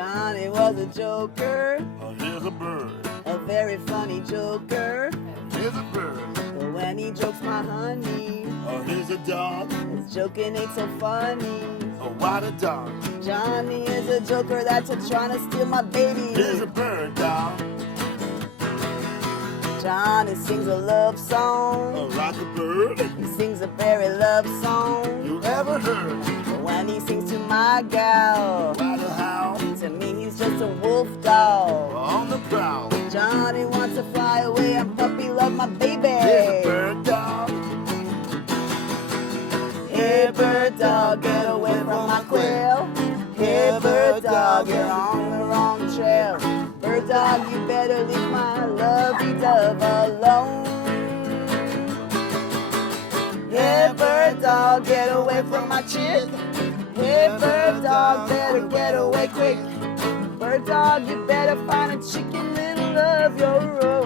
Johnny was a joker. Oh, here's a bird. A very funny joker. Here's a bird. But when he jokes my honey, Oh, here's a dog. his joking ain't so funny. Oh, what a dog. Johnny is a joker that's trying to steal my baby. Here's a bird, dog. Johnny sings a love song. Oh, like a bird. He sings a very love song. You ever heard? But when he sings to my gal, What a howl. to me he's just a wolf dog. On the prowl. Johnny wants to fly away and puppy love my baby. Here's a bird, dog. Hey bird dog, get away from my quail. Hey bird dog, you're on the wrong trail. Bird dog, you better leave my lovey dove alone. Hey bird dog, get away from my chick. Hey bird dog, better get away quick. Bird dog, you better find a chicken little of your own.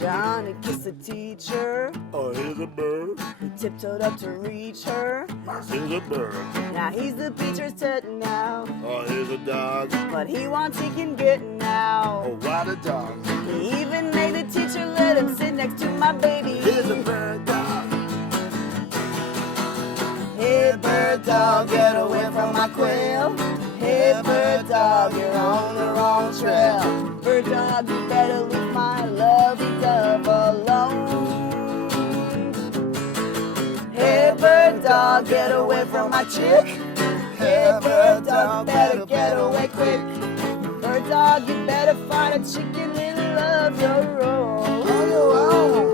Johnny kissed the teacher. Oh, here's a bird. He tiptoed up to reach her. Here's a bird. Now he's the teacher's pet now, Oh, here's a dog. but he wants he can get now. Oh, what a dog. He even made the teacher let him sit next to my baby. Here's a bird, dog. Hey bird dog, get away from my quail. Hey bird dog, you're on the wrong trail. Bird dog, you better leave my lovey dove alone. Hey bird dog, get away from my chick. Hey bird dog, better get away quick. Bird dog, you better find a chicken little of your own. On your own.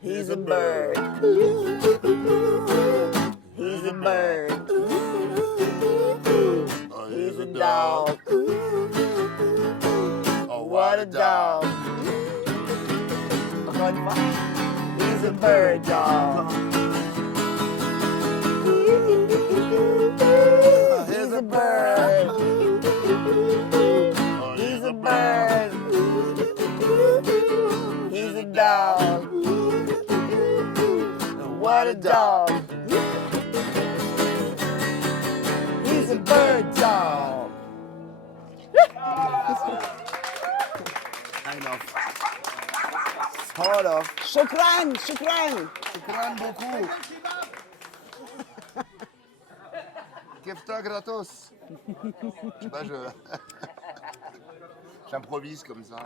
He's a bird. He's a bird. Oh, He's a dog. Oh, What a dog. He's a bird dog. He's a bird. Oh, He's a bird. He's a dog. What a dog. He's a bird dog. Kind of. Sort of. Shukran, shukran. Shukran beaucoup. Kefta gratos. Je sais pas, j'improvise comme ça.